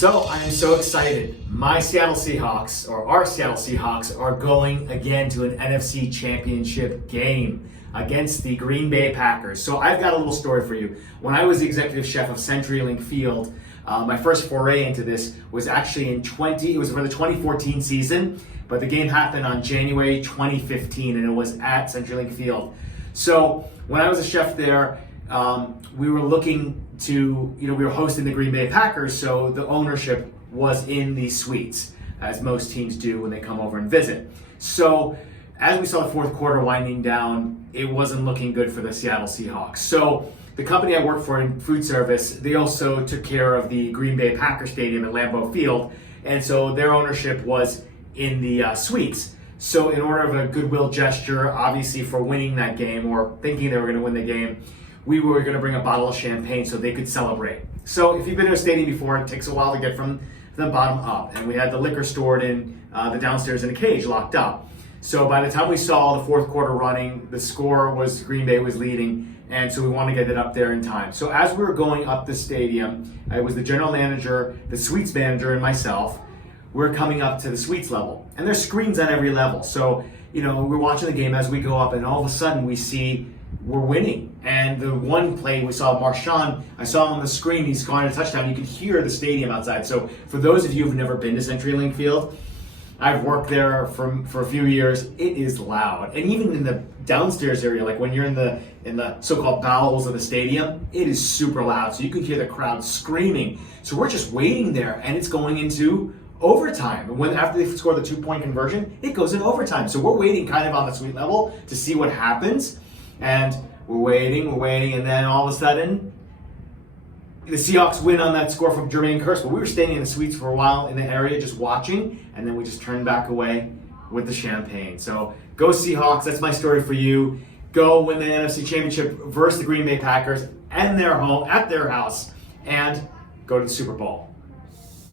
So I am so excited. My Seattle Seahawks, or our Seattle Seahawks, are going again to an NFC Championship game against the Green Bay Packers. So I've got a little story for you. When I was the executive chef of CenturyLink Field, my first foray into this was actually it was for the 2014 season, but the game happened on January 2015 and it was at CenturyLink Field. So when I was a chef there, we were looking to, we were hosting the Green Bay Packers, so the ownership was in the suites, as most teams do when they come over and visit. So as we saw the fourth quarter winding down, it wasn't looking good for the Seattle Seahawks. So the company I worked for in food service, they also took care of the Green Bay Packers Stadium at Lambeau Field, and so their ownership was in the suites. So in order of a goodwill gesture, obviously for winning that game, or thinking they were going to win the game, we were going to bring a bottle of champagne so they could celebrate. So if you've been to a stadium before, it takes a while to get from the bottom up. And we had the liquor stored in the downstairs in a cage, locked up. So by the time we saw the fourth quarter running, the score was Green Bay was leading, and so we wanted to get it up there in time. So as we were going up the stadium, it was the general manager, the suites manager, and myself. We're coming up to the suites level, and there's screens on every level. So, we're watching the game as we go up, and all of a sudden we see we're winning. And the one play we saw, Marshawn, I saw him on the screen, he's scoring a touchdown. You could hear the stadium outside. So for those of you who've never been to CenturyLink Field, I've worked there for a few years. It is loud. And even in the downstairs area, like when you're in the so-called bowels of the stadium, it is super loud. So you can hear the crowd screaming. So we're just waiting there, and it's going into overtime. And after they score the 2-point conversion, it goes in overtime. So we're waiting kind of on the suite level to see what happens. And we're waiting, and then all of a sudden, the Seahawks win on that score from Jermaine Kearse. But we were standing in the suites for a while in the area just watching, and then we just turned back away with the champagne. So go Seahawks, that's my story for you. Go win the NFC Championship versus the Green Bay Packers at their home, at their house, and go to the Super Bowl.